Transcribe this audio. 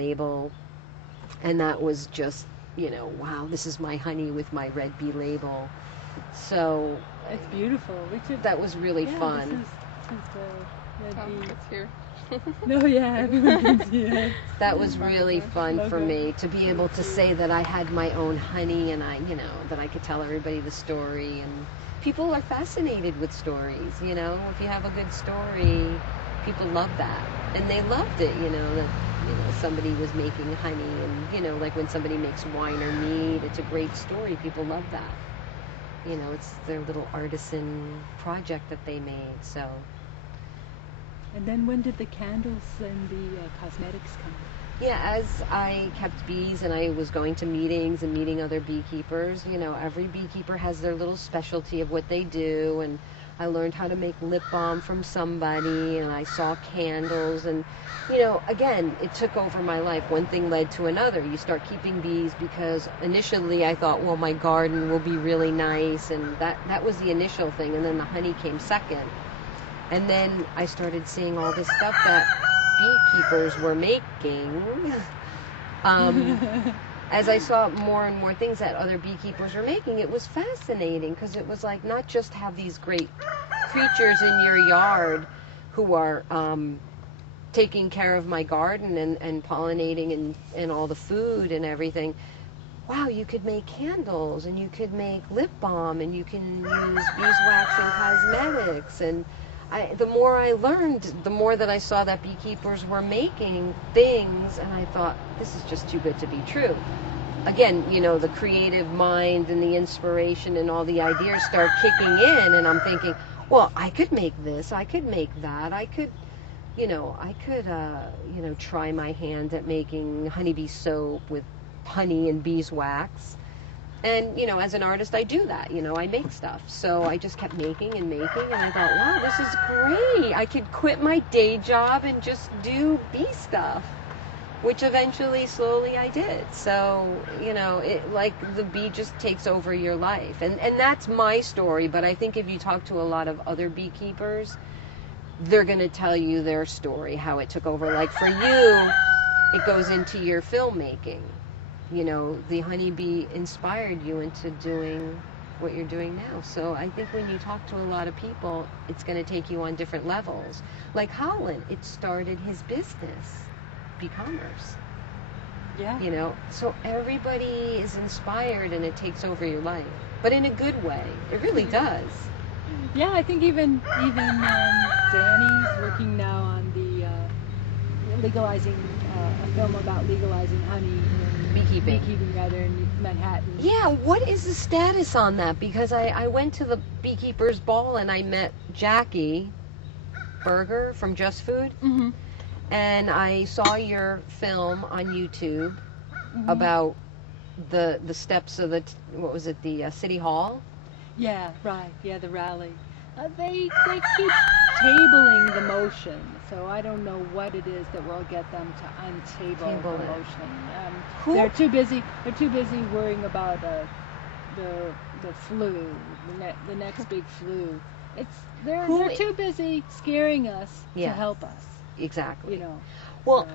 label, and that was just, wow, this is my honey with my red bee label. So it's beautiful. That was really fun. This is the red bee. It's here. No, yeah, everyone can see it. That was really fun for me to be able to say that I had my own honey, and that I could tell everybody the story. And people are fascinated with stories. If you have a good story, people love that, and they loved it. That somebody was making honey, and like when somebody makes wine or mead, it's a great story. People love that. It's their little artisan project that they made. So. And then when did the candles and the cosmetics come? Yeah, as I kept bees and I was going to meetings and meeting other beekeepers, every beekeeper has their little specialty of what they do, and I learned how to make lip balm from somebody, and I saw candles, and again, it took over my life. One thing led to another. You start keeping bees because initially I thought, well, my garden will be really nice, and that was the initial thing, and then the honey came second. And then I started seeing all this stuff that beekeepers were making. As I saw more and more things that other beekeepers were making, it was fascinating, because it was like not just have these great creatures in your yard who are taking care of my garden and pollinating and all the food and everything. Wow, you could make candles, and you could make lip balm, and you can use beeswax and cosmetics, and the more I learned, the more that I saw that beekeepers were making things, and I thought, this is just too good to be true. Again, the creative mind and the inspiration and all the ideas start kicking in, and I'm thinking, well, I could make this, I could make that, I could try my hand at making honeybee soap with honey and beeswax. And, as an artist, I do that, I make stuff. So I just kept making, and I thought, wow, this is great. I could quit my day job and just do bee stuff, which eventually, slowly I did. So, like the bee just takes over your life. And that's my story, but I think if you talk to a lot of other beekeepers, they're going to tell you their story, how it took over. Like for you, it goes into your filmmaking. The honeybee inspired you into doing what you're doing now. So I think when you talk to a lot of people, it's going to take you on different levels. Like Holland, it started his business, Bee-Commerce. Yeah. So everybody is inspired, and it takes over your life, but in a good way. It really does. Yeah, I think even Danny's working now on the legalizing a film about legalizing honey. Beekeeping rather in Manhattan. Yeah, what is the status on that? Because I went to the Beekeepers Ball and I met Jackie Berger from Just Food, and I saw your film on YouTube about the steps of the City Hall. Yeah, right. Yeah, the rally. They keep tabling the motion, so I don't know what it is that will get them to untable the motion. They're too busy. They're too busy worrying about the flu, the next big flu. They're too busy scaring us to help us. Exactly. Well.